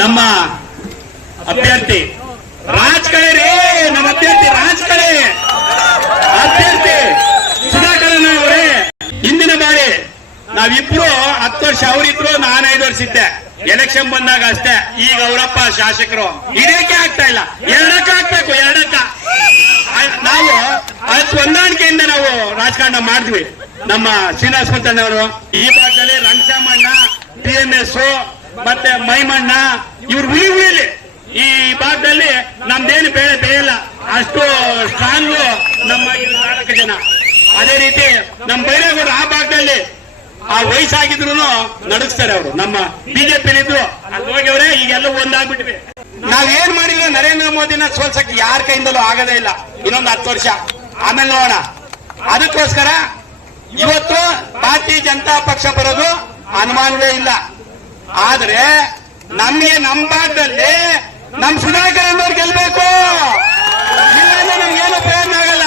ನಮ್ಮ ಅಭ್ಯರ್ಥಿ. ರಾಜ್ ರೀ ನಮ್ಮ ಅಭ್ಯರ್ಥಿ ರಾಜ್ ಕಳೆ ಅಭ್ಯರ್ಥಿ ಸುಧಾಕರನ್ ಅವರೇ. ಹಿಂದಿನ ಬಾರಿ ನಾವಿಬ್ರು ಹತ್ತು ವರ್ಷ ಅವರಿದ್ರು ನಾನು ಐದು ವರ್ಷ ಇದ್ದೆ. ಎಲೆಕ್ಷನ್ ಬಂದಾಗ ಅಷ್ಟೇ ಈಗ ಅವರಪ್ಪ ಶಾಸಕರು. ಇದಕ್ಕೆ ಆಗ್ತಾ ಇಲ್ಲ? ಎರಡಕ್ಕ ಆಗ್ಬೇಕು ಎರಡಕ್ಕ. ನಾವು ಅಷ್ಟು ಹೊಂದಾಣಿಕೆಯಿಂದ ನಾವು ರಾಜಕಾರಣ ಮಾಡಿದ್ವಿ. ನಮ್ಮ ಶ್ರೀನಿವಾಸ ಅವರು ಈ ಭಾಗದಲ್ಲಿ ರಂಗಸಾಮಣ್ಣ ಟಿ ಎಂ ಎಸ್ ಮತ್ತೆ ಮೈಮಣ್ಣ, ಇವ್ರು ಉಳಿ ಉಳಿಲಿ ಈ ಭಾಗದಲ್ಲಿ ನಮ್ದೇನು ಬೇಳೆ ಬೇಯಲ್ಲ. ಅಷ್ಟು ಸ್ಟ್ರಾಂಗ್ ನಮ್ಮ ನಾಲ್ಕು ಜನ. ಅದೇ ರೀತಿ ನಮ್ಮ ಬೈರೇಗೌಡರು ಆ ಭಾಗದಲ್ಲಿ ಆ ವಯಸ್ಸಾಗಿದ್ರು ನಡೆಸ್ತಾರೆ ಅವರು. ನಮ್ಮ ಬಿಜೆಪಿ ಇದ್ರು ಅಲ್ಲಿ ಹೋಗಿವ್ರೆ, ಈಗೆಲ್ಲ ಒಂದಾಗ್ಬಿಟ್ವಿ ನಾವೇನ್ ಮಾಡಿದ್ರು ನರೇಂದ್ರ ಮೋದಿನ ಸೋಲ್ಸಕ್ ಯಾರ ಕೈಯಿಂದಲೂ ಆಗದೇ ಇಲ್ಲ. ಇನ್ನೊಂದು ಹತ್ತು ವರ್ಷ. ಆಮೇಲೆ ನೋಡೋಣ. ಅದಕ್ಕೋಸ್ಕರ ಇವತ್ತು ಭಾರತೀಯ ಜನತಾ ಪಕ್ಷ ಬರೋದು ಅನುಮಾನವೇ ಇಲ್ಲ. ಆದ್ರೆ ನಮ್ಗೆ ನಮ್ಮ ಭಾಗದಲ್ಲಿ ನಮ್ ಸುಧಾಕರ್ ಗೆಲ್ಬೇಕು. ಇಲ್ಲಾಂದ್ರೆ ನಮ್ಗೇನು ಪ್ರಯೋಜನ ಆಗಲ್ಲ.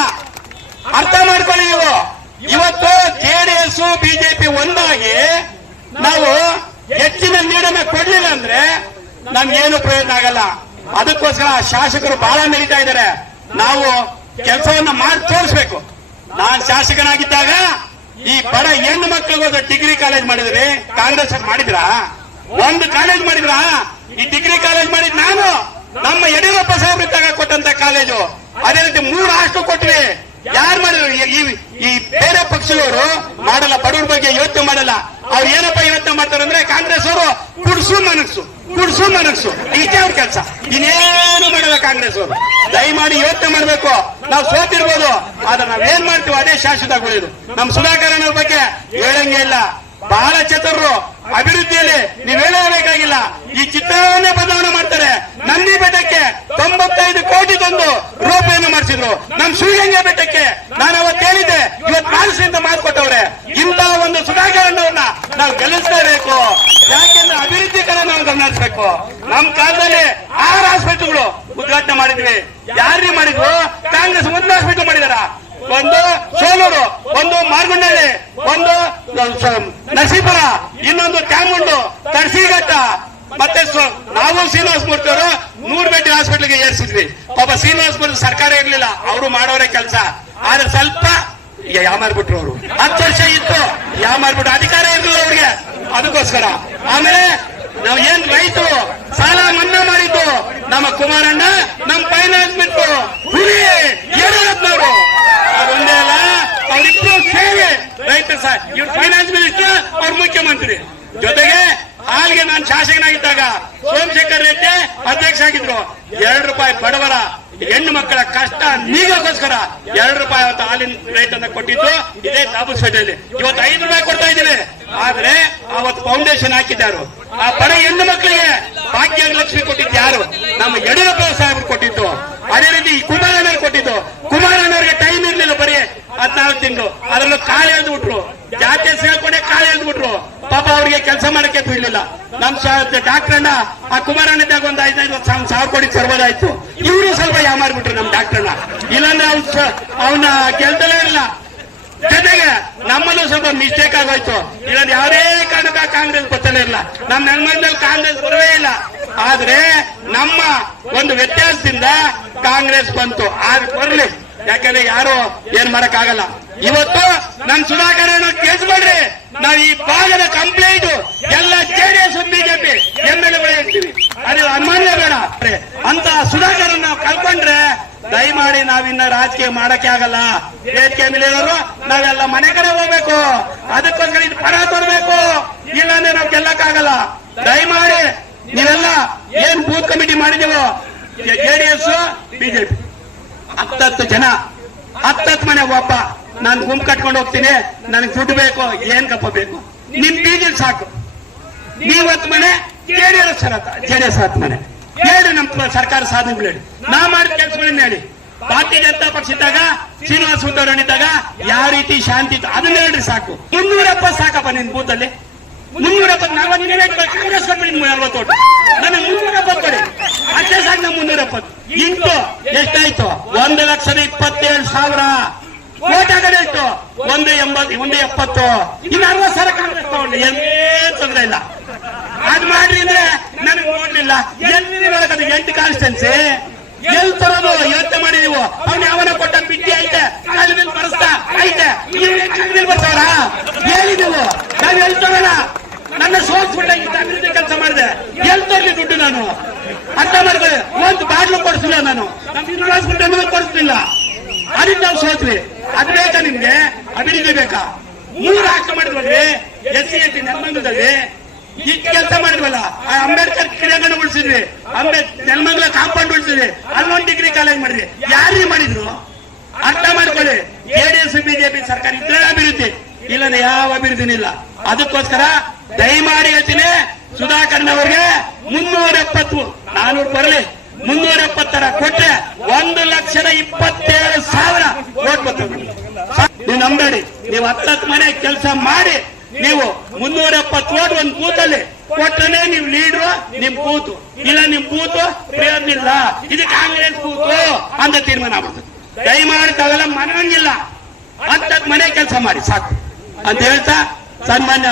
ಅರ್ಥ ಮಾಡ್ಕೊಳ್ಳಿ ನೀವು. ಇವತ್ತು ಜೆಡಿಎಸ್ ಬಿಜೆಪಿ ಒಂದಾಗಿ ನಾವು ಹೆಚ್ಚಿನ ನೀಡನ್ನ ಕೊಡ್ಲಿಲ್ಲ ಅಂದ್ರೆ ನಮ್ಗೇನು ಪ್ರಯೋಜನ ಆಗಲ್ಲ. ಅದಕ್ಕೋಸ್ಕರ ಶಾಸಕರು ಬಹಳ ಮೆರಿತಾ ಇದ್ದಾರೆ. ನಾವು ಕೆಲಸವನ್ನ ಮಾಡಿ ತೋರಿಸ್ಬೇಕು. ನಾನ್ ಶಾಸಕನಾಗಿದ್ದಾಗ ಈ ಬಡ ಹೆಣ್ಣು ಮಕ್ಕಳಿಗೆ ಡಿಗ್ರಿ ಕಾಲೇಜ್ ಮಾಡಿದ್ರಿ. ಕಾಂಗ್ರೆಸ್ ಮಾಡಿದ್ರಾ? ಒಂದು ಕಾಲೇಜ್ ಮಾಡಿದ್ರಾ? ಈ ಡಿಗ್ರಿ ಕಾಲೇಜ್ ಮಾಡಿದ್ ನಾನು? ನಮ್ಮ ಯಡಿಯೂರಪ್ಪ ಸಾಹೇಬ್ರು ಇದ್ದಾಗ ಕೊಟ್ಟಂತ ಕಾಲೇಜು ಅದೇ ರೀತಿ ಮೂರು ಹಾಸ್ಟೆಲ್ ಕೊಟ್ವಿ. ಯಾರು ಮಾಡಿದ್ರು? ಈ- ಬೇರೆ ಪಕ್ಷದವರು ಮಾಡಲ್ಲ, ಬಡವ್ರ ಬಗ್ಗೆ ಯೋಚನೆ ಮಾಡಲ್ಲ. ಅವ್ರು ಏನಪ್ಪ ಯೋಚನೆ ಮಾಡ್ತಾರೆ ಅಂದ್ರೆ ಕಾಂಗ್ರೆಸ್ ಅವರು ಕುಡ್ಸು ಮನಸ್ಸು ಕುಡ್ಸು ಮನಸ್ಸು ಇಷ್ಟೇ ಅವ್ರ ಕೆಲಸ. ಇನ್ನೇನು ಮಾಡಲ್ಲ ಕಾಂಗ್ರೆಸ್ ಅವರು. ದಯಮಾಡಿ ಯೋಚನೆ ಮಾಡ್ಬೇಕು. ನಾವು ಸೋತಿರ್ಬೋದು. ಆದ್ರೆ ನಾವೇನ್ ಮಾಡ್ತೀವಿ ಅದೇ ಶಾಶ್ವತ ಉಳಿಯೋದು ನಮ್ಮ ಅವ್ರ ಬಗ್ಗೆ ಹೇಳಂಗೇ ಇಲ್ಲ. ಬಹಳ ಚತುರರು. ಅಭಿವೃದ್ಧಿಯಲ್ಲಿ ನೀವ್ ಹೇಳಬೇಕಾಗಿಲ್ಲ ಈ ಚಿತ್ರವನ್ನೇ ಬದಲಾವಣೆ ಮಾಡ್ತಾರೆ. ನಂದಿ ಬೆಟ್ಟಕ್ಕೆ ತೊಂಬತ್ತೈದು ಕೋಟಿ ತಂದು ರೂಪಾಯಿಯನ್ನು ಮಾಡಿಸಿದ್ರು. ನಮ್ ಶಿವಗಂಗೆ ಬೆಟ್ಟಕ್ಕೆ ನಾನು ಅವತ್ತು ಹೇಳಿದ್ದೆ, ಇವತ್ತು ಮಾಡಿಸಿ ಅಂತ ಮಾಡಿಕೊಟ್ಟವ್ರೆ ಇಂಥ ಒಂದು ಸುಧಾಕರಣವನ್ನ ನಾವು ಗೆಲ್ಲಿಸಲೇಬೇಕು. ಯಾಕೆಂದ್ರೆ ಅಭಿವೃದ್ಧಿ ಕಡೆ ನಾವು ಗಮನ ಹರಿಸ್ಬೇಕು ನಮ್ ಕಾಲದಲ್ಲಿ ಆರು ಹಾಸ್ಪಿಟಲ್ಗಳು ಉದ್ಘಾಟನೆ ಮಾಡಿದ್ವಿ. ಯಾರಿಗೆ ಮಾಡಿದ್ರು? ಕಾಂಗ್ರೆಸ್ ಒಂದು ಹಾಸ್ಪಿಟಲ್ ಮಾಡಿದಾರ? ಒಂದು ಸೋಲೂರು ಒಂದು ಮಾರ್ಗುಂಡಳ್ಳಿ, ಒಂದು ನರಸೀಪುರ, ಇನ್ನೊಂದು ತ್ಯಾಮುಂಡು ತರ್ಸಿಘಟ್ಟ. ಮತ್ತೆ ನಾವು ಶ್ರೀನಿವಾಸ ಮೂರ್ತಿ ಅವರು ನೂರ್ ಬೆಡ್ ಹಾಸ್ಪಿಟಲ್ಗೆ ಏರಿಸಿದ್ವಿ. ಪಾಪ ಶ್ರೀನಿವಾಸ ಮೂರ್ತಿ ಸರ್ಕಾರ ಇರ್ಲಿಲ್ಲ, ಅವರು ಮಾಡೋರೇ ಕೆಲಸ. ಆದ್ರೆ ಸ್ವಲ್ಪ ಯಾ ಮಾರ್ಬಿಟ್ರು ಅವರು. ಹತ್ತು ವರ್ಷ ಇತ್ತು, ಯಾ ಮಾರ್ಬಿಟ್ರು. ಅಧಿಕಾರ ಇರ್ಲಿಲ್ಲ ಅವ್ರಿಗೆ. ಅದಕ್ಕೋಸ್ಕರ. ಆಮೇಲೆ ನಾವು ಏನ್ ರೈತರು ಸಾಲ ಮನ್ನಾ ಮಾಡಿದ್ದು, ನಮ್ಮ ಕುಮಾರಣ್ಣ ನಮ್ಮ ಫೈನಾನ್ಸ್ ಬಿಟ್ಟು ಹುಲಿ ಯಡಿಯೂರಪ್ಪನವರು ಒಂದೇ ಅಲ್ಲ ಅವರಿಬ್ರು ಸೇವೆ ರೈತ ಇವ್ರು ಫೈನಾನ್ಸ್ ಮಿನಿಸ್ಟರ್ ಅವ್ರ ಮುಖ್ಯಮಂತ್ರಿ. ಜೊತೆಗೆ ಹಾಲ್ಗೆ ನಾನು ಶಾಸಕನಾಗಿದ್ದಾಗ ಸೋಮಶೇಖರ್ ರೆಡ್ಡಿ ಅಧ್ಯಕ್ಷ ಆಗಿದ್ರು ಎರಡು ರೂಪಾಯಿ ಬಡವರ, ಹೆಣ್ಣು ಮಕ್ಕಳ ಕಷ್ಟ ನೀಗೋಸ್ಕರ ಎರಡು ರೂಪಾಯಿ ಅವತ್ತು ಹಾಲಿನ ರೈತನ ಅನ್ನ ಕೊಟ್ಟಿದ್ದು ಇದೇ ತಾಬೂಸ್ಪೇಟೆಯಲ್ಲಿ ಇವತ್ತು ಐದು ರೂಪಾಯಿ ಕೊಡ್ತಾ ಇದ್ದೀವಿ ಆದ್ರೆ ಅವತ್ತು ಫೌಂಡೇಶನ್ ಹಾಕಿದ್ದಾರು. ಆ ಬಡ ಹೆಣ್ಣು ಮಕ್ಕಳಿಗೆ ಭಾಗ್ಯ ಲಕ್ಷ್ಮಿ ಕೊಟ್ಟಿದ್ದು ಯಾರು? ನಮ್ಮ ಯಡಿಯೂರಪ್ಪ ಸಾಹೇಬರು ಕೊಟ್ಟಿದ್ದು. ಅದೇ ರೀತಿ ಕುಮಾರಣ್ಣ ಕೊಟ್ಟಿದ್ದು ಕುಮಾರಣ್ಣವ್ರಿಗೆ ಟೈಮ್ ಇರ್ಲಿಲ್ಲ ಬರೀ ತಿಂಗಳು ಅದರಲ್ಲೂ ಕಾಳು ಜಾತಿ ಸೇರ್ಕೊಂಡೆ ಕಾಳು ಎಳೆದು ಬಿಟ್ರು ಪಾಪ ಅವ್ರಿಗೆ ಕೆಲಸ ಮಾಡಕ್ಕೆ ಬಿಡ್ಲಿಲ್ಲ. ನಮ್ ಡಾಕ್ಟರ್ ಅಣ್ಣ ಆ ಕುಮಾರಣ್ಣ ಇದ್ದಾಗ ಒಂದು ಐದೈದು ಸಾವಿರ ಕೋಟಿ ಸರ್ವದಾಯ್ತು ಇವರು ಸ್ವಲ್ಪ ಯಾಮಾರ್ಬಿಟ್ರು ನಮ್ ಡಾಕ್ಟರ್ ಅಣ್ಣ ಇಲ್ಲಾಂದ್ರೆ ಅವ್ನ ಅವನ ಗೆಲ್ದಲೇ ಇಲ್ಲ. ಜೊತೆಗೆ ನಮ್ಮಲ್ಲೂ ಸ್ವಲ್ಪ ಮಿಸ್ಟೇಕ್ ಆಗೋಯ್ತು. ಇಲ್ಲಾಂದ್ರೆ ಯಾವುದೇ ಕಾರಣಕ್ಕ ಕಾಂಗ್ರೆಸ್ ಗೊತ್ತಲೇ ಇಲ್ಲ. ನಮ್ ನೆನ್ಮಂದಲ್ಲಿ ಕಾಂಗ್ರೆಸ್ ಬರವೇ ಇಲ್ಲ. ಆದ್ರೆ ನಮ್ಮ ಒಂದು ವ್ಯತ್ಯಾಸದಿಂದ ಕಾಂಗ್ರೆಸ್ ಬಂತು. ಆಗ ಬರ್ಲಿ. ಯಾಕಂದ್ರೆ ಯಾರು ಏನ್ ಮಾಡಕ್ ಆಗಲ್ಲ ಇವತ್ತು ನನ್ ಸುಧಾಕರ್ ಕೇಳಿಸ್ಬೇಡ್ರಿ ನಾವು ಈ ಭಾಗದ ಕಂಪ್ಲೇಂಟ್ ಎಲ್ಲ JDS BJP M L A ಅದು ಅನುಮಾನ ಬೇಡ. ಅಂತ ಸುಧಾಕರ್ ನಾವು ಕಲ್ಕೊಂಡ್ರೆ ದಯಮಾಡಿ ನಾವಿನ್ನ ರಾಜಕೀಯ ಮಾಡಕ್ಕೆ ಆಗಲ್ಲ. ವೇದಿಕೆ ಮೇಲಿರೋರು ನಾವೆಲ್ಲ ಮನೆ ಕಡೆ ಹೋಗ್ಬೇಕು. ಅದಕ್ಕೋಸ್ಕರ ಇದು ಪರ ತರಬೇಕು. ಇಲ್ಲಾಂದ್ರೆ ನಾವು ಗೆಲ್ಲಕ್ಕಾಗಲ್ಲ ದಯಮಾಡಿ ನೀವೆಲ್ಲ ಏನ್ ಬೂತ್ ಕಮಿಟಿ ಮಾಡಿದೀವೋ ಜೆಡಿಎಸ್ ಬಿಜೆಪಿ ಹತ್ತತ್ತು ಜನ, ಹತ್ತತ್ತು ಮನೆ ಒಬ್ಬ. ನಾನು ಗುಂಪು ಕಟ್ಕೊಂಡು ಹೋಗ್ತೀನಿ ನನಗೆ ದುಡ್ಡು ಬೇಕು ಏನ್ ಕಪ್ಪ ಬೇಕು? ನಿಮ್ ಬೀಜಲ್ ಸಾಕು. ನೀವತ್ ಮನೆ ಜೆಡಿಎಸ್ ಜೆಡಿಎಸ್ ಹತ್ತು ಮನೆ. ಹೇಳಿ ನಮ್ಮ ಸರ್ಕಾರ ಸಾಧನೆಗಳು ಹೇಳಿ. ನಾ ಮಾಡಿದ ಕೆಲಸಗಳನ್ನ ಹೇಳಿ. ಭಾರತೀಯ ಜನತಾ ಪಕ್ಷ ಇದ್ದಾಗ ಶ್ರೀನಿವಾಸ ಇದ್ದಾಗ ಯಾವ ರೀತಿ ಶಾಂತಿ ಇತ್ತು ಅದನ್ನ ಹೇಳ್ರಿ ಸಾಕು. ಮುನ್ನೂರಪ್ಪ ಸಾಕಪ್ಪ ನಿನ್ ಬೂತಲ್ಲಿ. ಮುನ್ನೂರ ಎಪ್ಪತ್ತು ನಲ್ವತ್ತು ನೀವೇ ಕಾಂಗ್ರೆಸ್ ಕೊಟ್ಬಿಡಿ ನಲ್ವತ್ತು ಓಟು ನನಗೆ ಮುನ್ನೂರಪ್ಪ ಕೊಡಿ. ಅಷ್ಟೇ ಸಾಕು ನಮ್ಗೆ ಮುನ್ನೂರ ಇಂಟು ಎಷ್ಟಾಯ್ತು? ಒಂದು ಲಕ್ಷದ ಇಪ್ಪತ್ತೇಳು ಸಾವಿರ. ಓಟ್ ಎಷ್ಟು ಒಂದು ಎಂಬತ್ತು, ಒಂದು ಎಪ್ಪತ್ತು, ಇನ್ನು ಅರವತ್ತು ಸಾವಿರ ಕಾಂಗ್ರೆಸ್ ತಗೊಂಡು, ಏನ್ ತೊಂದ್ರೆ ಇಲ್ಲ. ಅದ್ ಮಾಡ್ರಿ ಅಂದ್ರೆ ನನಗೆ ನೋಡ್ಲಿಲ್ಲ. ಎಲ್ಲಿ ಬೆಳಕದು ಎಂಟು ಕಾನ್ಸ್ಟೆನ್ಸಿ ಎಲ್ ತರೋದು? ಯೋಚನೆ ಮಾಡಿ ನೀವು. ಅವನ ಯಾವನ ಕೊಟ್ಟ ಬಿಟ್ಟಿ ಐತೆ, ಕಾಲ ಮೇಲೆ ಐತೆ. ಕಾಲ ಬರ್ತಾರ ಹೇಳಿ ನೀವು. ನಾವ್ ಎಲ್ ತರೋಣ? ನನ್ನ ಸೋಲ್ಸ್ಬಿಟ್ಟ ಕೆಲಸ ಮಾಡಿದೆ ಎಲ್ ತರ್ಲಿ ದುಡ್ಡು ನಾನು ಅರ್ಥ ಮಾಡಿದೆ ಒಂದು ಬಾಟ್ಲು ಕೊಡಿಸಿಲ್ಲ ನಾನು ನಮ್ಮ ಶ್ರೀನಿವಾಸ ಕೊಡಿಸ್ಲಿಲ್ಲ ಅದಕ್ಕೆ ನಾವು ಸೋತ್ವಿ ಅದ್ ಬೇಕಾ ನಿಮ್ಗೆ ಅಭಿವೃದ್ಧಿ ಬೇಕಾ ಮೂರು ರಾಷ್ಟ್ರ ಮಾಡಿದ್ವಲ್ರಿ ಎಸ್ ಸಿ ಎಸ್ ಟಿ ನೆಲಮಂಗಲದಲ್ಲಿ? ಈ ಕೆಲಸ ಮಾಡಿದ್ವಲ್ಲ? ಆ ಅಂಬೇಡ್ಕರ್ ಕ್ರೀಡಾಂಗಣ ಉಳಿಸಿದ್ವಿ. ಅಂಬೇಡ್ ನೆಲಮಂಗಲ ಕಾಂಪೌಂಡ್ ಉಳಿಸಿದ್ವಿ. ಅಲ್ಲೊಂದು ಡಿಗ್ರಿ ಕಾಲೇಜ್ ಮಾಡಿದ್ವಿ. ಯಾರಿಗೆ ಮಾಡಿದ್ರು? ಅರ್ಥ ಮಾಡ್ಕೊಳ್ಳಿ. ಜೆಡಿಎಸ್ ಬಿಜೆಪಿ ಸರ್ಕಾರ ಇದ್ರೆ ಅಭಿವೃದ್ಧಿ. ಇಲ್ಲ ಯಾವ ಅಭಿವೃದ್ಧಿನೂ ಇಲ್ಲ. ಅದಕ್ಕೋಸ್ಕರ ದಯಮಾಡಿ ಹೇಳ್ತೀನಿ, ಸುಧಾಕರ್ ಅವ್ರಿಗೆ ಮುನ್ನೂರ ಎಪ್ಪತ್ತು ನಾನೂರು ಬರಲಿ ಮುನ್ನೂರ ಎಪ್ಪತ್ತರ ಕೊಟ್ರೆ ಒಂದು ಲಕ್ಷದ ಇಪ್ಪತ್ತೇಳು ಸಾವಿರ ಓಟ್ ಬರ್ತದೆ. ನೀವು ನಂಬೇಡಿ ನೀವು ಹತ್ತತ್ತು ಮನೆ ಕೆಲಸ ಮಾಡಿ, ನೀವು ಮುನ್ನೂರ ಎಪ್ಪತ್ತು ಓಟ್ ಒಂದು ಬೂತಲ್ಲಿ ಕೊಟ್ಟನೆ ನೀವು ಲೀಡ್ರು, ನಿಮ್ ಕೂತು ಇಲ್ಲ, ನಿಮ್ ಕೂತು ಪ್ರಯೋಜನ ಇಲ್ಲ ಇದು ಕಾಂಗ್ರೆಸ್ ಬೂತು ಅಂತ ತೀರ್ಮಾನ ಆಗ್ಬಿಡ್ತದೆ ದಯಮಾಡಿ ತಗೊಳ್ಳ ಮನವಂಗಿಲ್ಲ ಹತ್ತತ್ತು ಮನೆ ಕೆಲಸ ಮಾಡಿ, ಸಾಕು. ಅಂತ ಹೇಳ್ತಾ ಸನ್ಮಾನ್ಯ